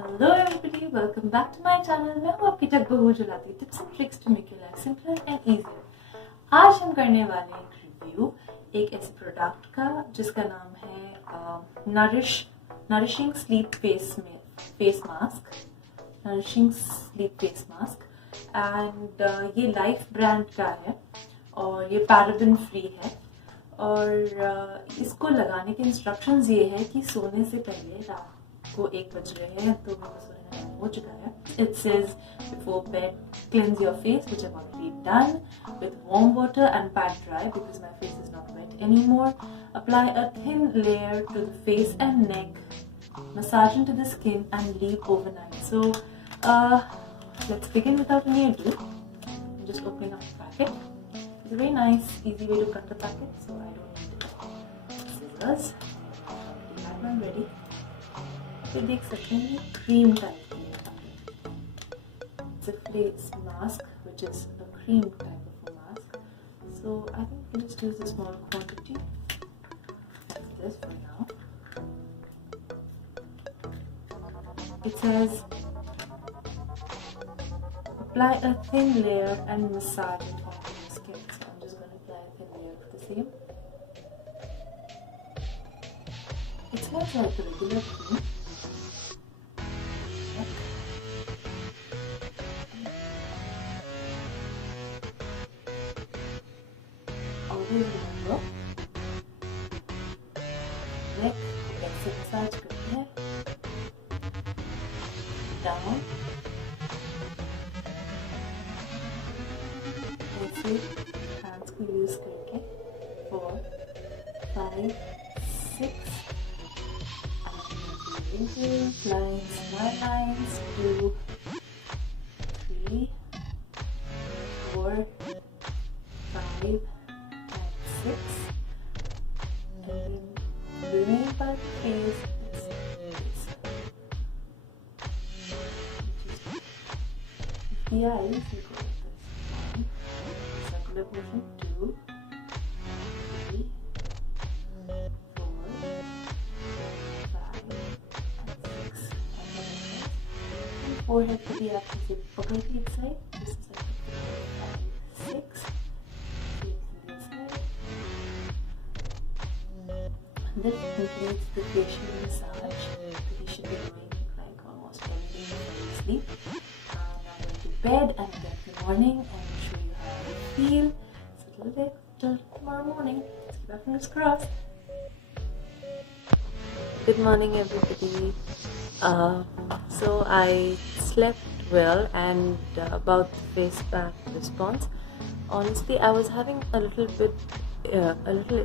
Hello everybody, welcome back to my channel. मैं हूँ आपकी टक बहू जो लाती tips and tricks to make your life simpler and easier. आज हम करने वाले हैं एक रिव्यू एक ऐसे प्रोडक्ट का जिसका नाम है nourishing sleep face mask and ये लाइफ ब्रांड का है और ये पैराबेन फ्री है। और इसको लगाने के इंस्ट्रक्शंस ये है कि सोने से पहले रात को 1 बज रहे हैं तो मेरा सोने का टाइम हो चुका है। It says before bed cleanse your face, which I've already done with warm water and pat dry because my face is not wet anymore. Apply a thin layer to the face and neck, massage into the skin and leave overnight. So let's begin without any ado. I'm just opening up the packet. It's a very nice, easy way to cut the packet, so I don't need scissors. I have one ready. तो देख सकते हैं ये cream type की है। It's a face mask which is a cream type of a mask. So I think we'll just use a small quantity of this for now. It says apply a thin layer and massage it onto the skin. So I'm just going to apply a thin layer of the same. It smells like a regular cream. Always remember neck ऐसे massage करते हैं down ऐसे hands को use करके 4, 5, 6 lines, 1 lines, 2, 3, 4, 5, 6, and then the remaining part is the eyes. You go like this: 1, circular motion, 2, 3, 4, 5, and 6, and forehead को भी आप इसे पकड़ के एक साइड, दूसरी side 5, 6. This completes the facial massage that you should be doing like almost every day before you sleep. Now go to bed and get the morning and show you how you feel. So a little bit till tomorrow morning. Let's keep our fingers crossed. Good morning everybody. So I slept well, and about the face pack response. Honestly, I was having a little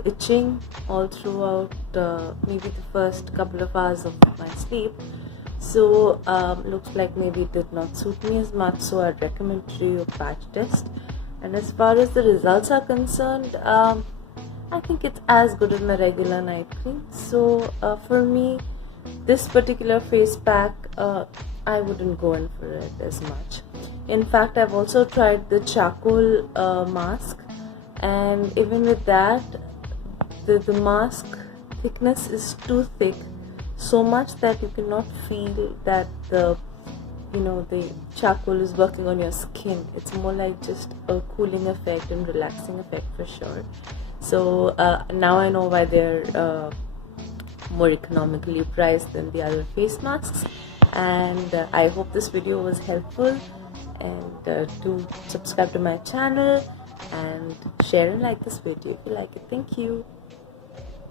itching all throughout maybe the first couple of hours of my sleep. So looks like maybe it did not suit me as much, so I'd recommend to do a patch test. And as far as the results are concerned, I think it's as good as my regular night cream. So for me, this particular face pack, I wouldn't go in for it as much. In fact, I've also tried the charcoal mask, and even with that, the mask thickness is too thick, so much that you cannot feel that the charcoal is working on your skin. It's more like just a cooling effect and relaxing effect for sure. So now I know why they're more economically priced than the other face masks, and I hope this video was helpful, and do subscribe to my channel and share and like this video if you like it. Thank you.